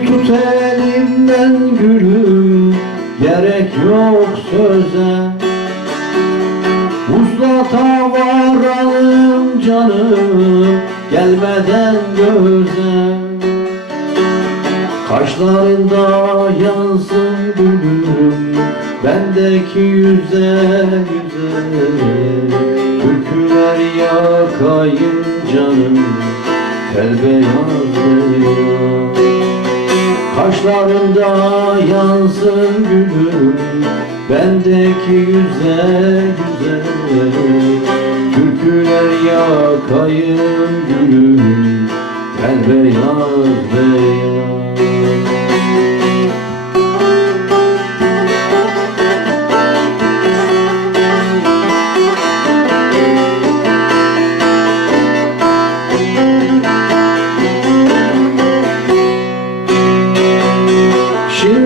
tut elimden gülüm Gerek yok söze. Uzlata varalım canım Gelmeden göze. Kaşlarında yansın gülüm Bendeki yüze yüze. Türküler yakayım canım Tel beyaz beyaz. Kaşlarında yansın gülüm Bendeki yüze yüze Türküler yakayım gülüm Tel beyaz beyaz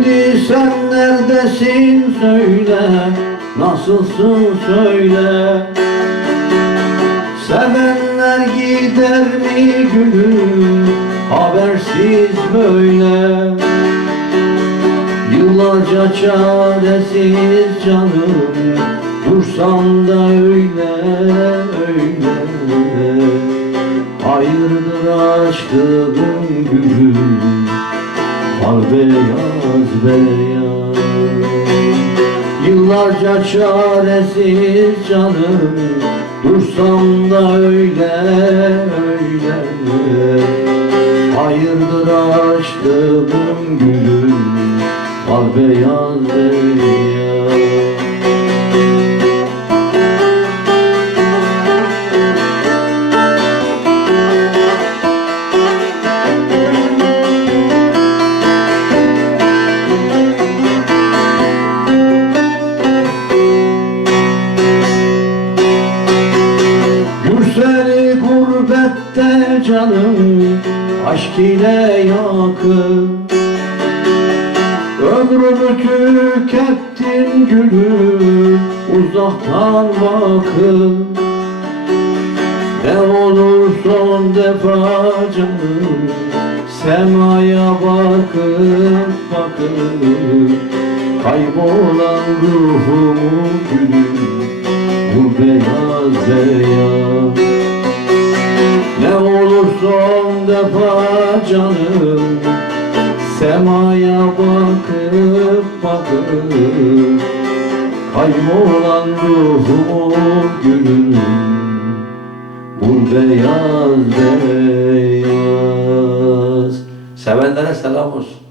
Şimdi sen neredesin söyle Nasılsın söyle. Sevenler gider mi gülüm Habersiz böyle. Yıllarca çaresiz canım Dursam da öyle öyle. Hayırdır aşkım gülüm Al beyaz beyaz Yıllarca çaresiz canım Dursam da öyle öyle Hayırdır aşkım gülüm Al beyaz beyaz canım Aşk ile yakın Ömrümü tükettin gülüm Uzaktan bakın Ne olur son defa canım Semaya bakıp bakıp Kaybolan ruhumu gülüm Bu beyaz beyaz Ne olur defa canım Semaya bakıp bakıp Kaybolan ruhumu gülüm Bu beyaz beyaz Sevenlere selam olsun